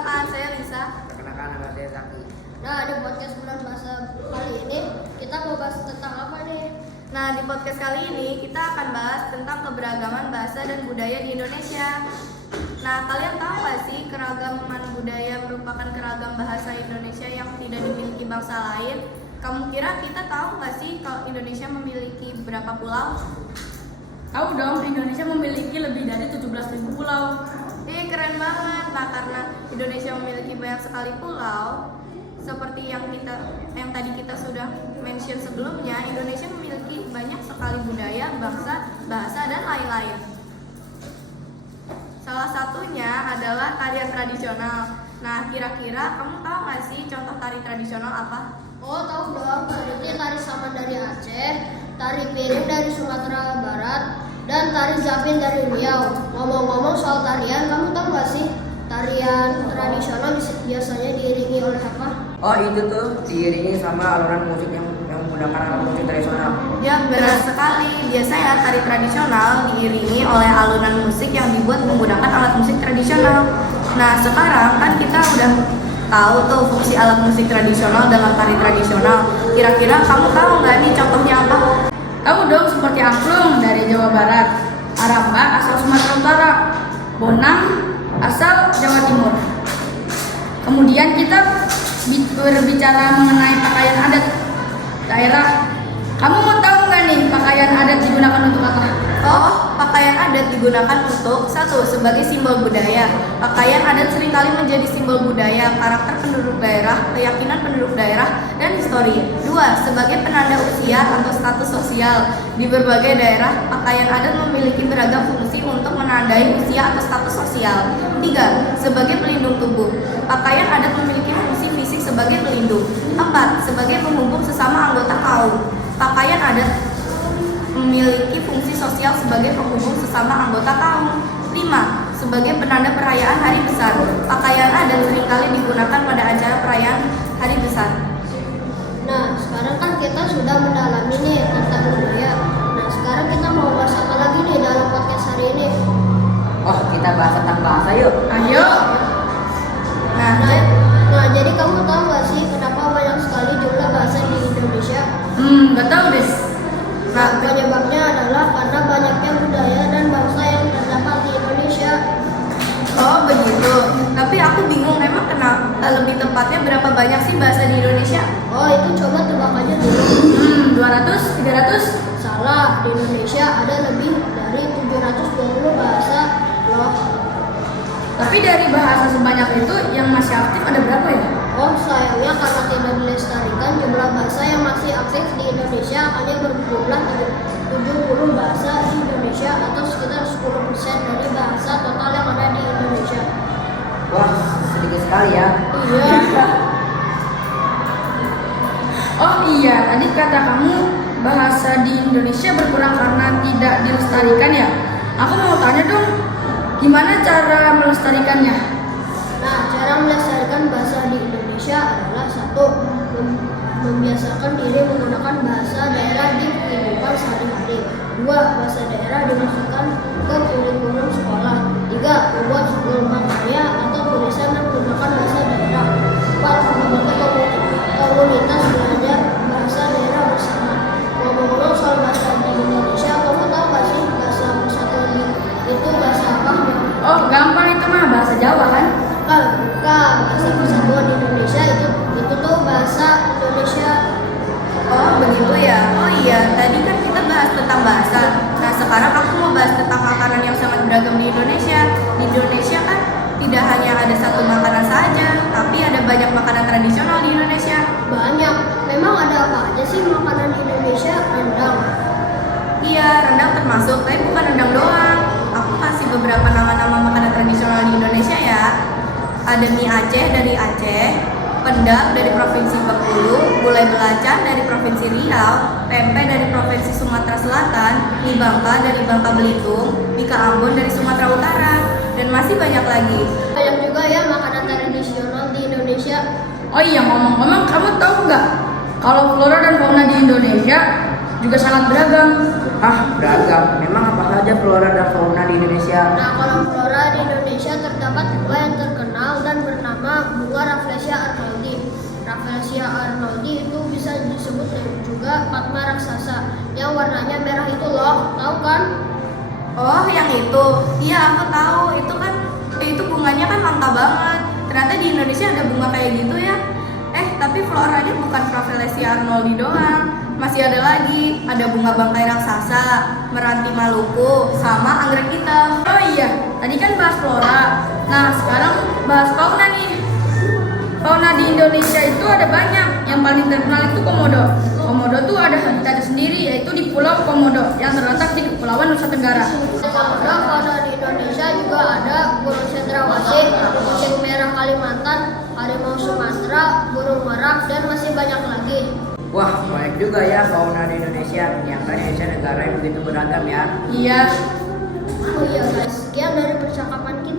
Perkenalkan, saya Lisa. Perkenalkan, nama saya Zaki. Nah, di podcast Bulan Bahasa kali ini kita mau bahas tentang apa nih? Nah, di podcast kali ini kita akan bahas tentang keberagaman bahasa dan budaya di Indonesia. Nah, kalian tahu nggak sih keragaman budaya merupakan keragam bahasa Indonesia yang tidak dimiliki bangsa lain? Kamu kira kita tahu nggak sih kalau Indonesia memiliki berapa pulau? Tahu dong, Indonesia memiliki lebih dari 17.000 pulau. Keren banget. Nah, karena Indonesia memiliki banyak sekali pulau, seperti yang tadi kita sudah mention sebelumnya, Indonesia memiliki banyak sekali budaya, bangsa, bahasa, dan lain-lain. Salah satunya adalah tarian tradisional. Nah, kira-kira kamu tahu nggak sih contoh tari tradisional apa? Oh, tahu dong. Seperti tari Saman dari Aceh, tari piring dari Sumatera Barat, dan tari Zapin dari Riau. Ngomong-ngomong soal tarian, kamu tahu nggak sih tarian tradisional biasanya diiringi oleh apa? Oh, itu tuh diiringi sama alunan musik yang menggunakan alat musik tradisional. Ya, benar sekali. Biasanya tari tradisional diiringi oleh alunan musik yang dibuat menggunakan alat musik tradisional. Nah, sekarang kan kita udah tahu tuh fungsi alat musik tradisional dalam tari tradisional. Kira-kira kamu tahu nggak nih contohnya apa? Tahu dong, seperti angklung dari Jawa Barat, aramba asal Sumatera Utara, bonang asal Jawa Timur. Kemudian kita berbicara mengenai pakaian adat daerah. Kamu mau tahu nggak nih pakaian adat digunakan untuk apa? Oh, pakaian adat digunakan untuk satu, sebagai simbol budaya. Pakaian adat seringkali menjadi simbol budaya, karakter penduduk daerah, keyakinan penduduk daerah, dan histori. Dua, sebagai penanda usia atau status sosial. Di berbagai daerah, pakaian adat memiliki beragam fungsi untuk menandai usia atau status sosial. Tiga, sebagai pelindung tubuh. Pakaian adat memiliki fungsi fisik sebagai pelindung. Empat, sebagai penghubung sesama anggota kaum. Pakaian adat memiliki fungsi sosial sebagai penghubung sesama anggota kaum. 5. Sebagai penanda perayaan hari besar. Pakaian adat seringkali digunakan pada acara perayaan hari besar. Nah, sekarang kan kita sudah mendalami nih tentang budaya. Nah, sekarang kita mau bahas apa lagi nih dalam podcast hari ini? Oh, kita bahas tentang bahasa yuk. Ayo. Nah, Nah, jadi kamu tahu nggak sih kenapa banyak sekali jumlah bahasa di Indonesia? Nggak tahu deh. Nah, penyebabnya adalah karena banyaknya budaya dan bangsa yang terdapat di Indonesia. oh begitu. Tapi aku bingung, emang lebih tepatnya berapa banyak sih bahasa di Indonesia? Oh, itu coba tebak aja dulu. 200, 300. Salah, di Indonesia ada lebih dari 720 bahasa loh. Tapi dari bahasa sebanyak itu yang masih aktif ada berapa ya? Oh, sayangnya karena tidak dilestarikan, jumlah bahasa yang masih aktif di Indonesia hanya berjumlah 70 bahasa di Indonesia atau sekitar 10% dari bahasa total yang ada di Indonesia. Wah, sedikit sekali ya. Iya. Oh iya, tadi kata kamu bahasa di Indonesia berkurang karena tidak dilestarikan ya? Aku mau tanya dong, gimana cara melestarikannya? Nah, cara melestarikan bahasa di Indonesia adalah satu, membiasakan diri menggunakan bahasa daerah di kehidupan sehari-hari. Dua, bahasa daerah dimasukkan ke kurikulum sekolah. Tiga, membuat lembaga karya atau tulisan yang menggunakan bahasa daerah. Empat, membentuk komunitas belajar bahasa daerah bersama. Ngomong-ngomong soal bahasa di Indonesia, kamu tahu nggak sih bahasa persatuan itu bahasa apa? Oh gampang, itu mah bahasa Jawa kan? Bukan, bahasa persatuan Indonesia itu tuh bahasa Indonesia. Oh begitu ya. Oh iya, tadi kan kita bahas tentang bahasa. Nah, sekarang aku mau bahas tentang makanan yang sangat beragam di Indonesia. Di Indonesia kan tidak hanya ada satu makanan saja, tapi ada banyak makanan tradisional di Indonesia. Banyak. Memang ada apa aja sih makanan di Indonesia? Rendang. Iya, rendang termasuk, tapi bukan rendang doang. Aku kasih beberapa nama-nama makanan tradisional di Indonesia ya. Ada mie Aceh dari Aceh, pendang dari Provinsi Bengkulu, gulai belacan dari Provinsi Riau, pempek dari Provinsi Sumatera Selatan, mie Bangka dari Bangka Belitung, mie Ambon dari Sumatera Utara, dan masih banyak lagi. Banyak juga ya makanan tradisional di Indonesia. Oh iya, ngomong-ngomong, kamu tahu nggak kalau flora dan fauna di Indonesia juga sangat beragam? Ah, beragam. Memang apa saja flora dan fauna di Indonesia? Nah, kalau flora di Indonesia terdapat dua yang terkenal dan hewan bernama bunga Rafflesia arnoldi. Rafflesia arnoldi itu bisa disebut juga Padma raksasa yang warnanya merah itu loh, tahu kan? Oh, yang itu. Iya, aku tahu. Itu bunganya kan langka banget. Ternyata di Indonesia ada bunga kayak gitu ya. Tapi floranya bukan Rafflesia arnoldi doang. Masih ada lagi. Ada bunga bangkai raksasa, meranti Maluku, sama anggrek hitam. Oh iya, tadi kan bahas flora. Nah, sekarang bahas fauna nih. Fauna di Indonesia itu ada banyak. Yang paling terkenal itu komodo. Komodo tuh ada habitatnya sendiri, yaitu di Pulau Komodo yang terletak di Kepulauan Nusa Tenggara. Ada fauna di Indonesia juga ada burung cendrawasih, kucing merah Kalimantan, harimau Sumatera, burung merak, dan masih banyak lagi. Wah, banyak juga ya fauna di Indonesia. Ternyata Indonesia negara yang begitu beragam ya. Iya. Oh iya guys, sekian dari percakapan kita.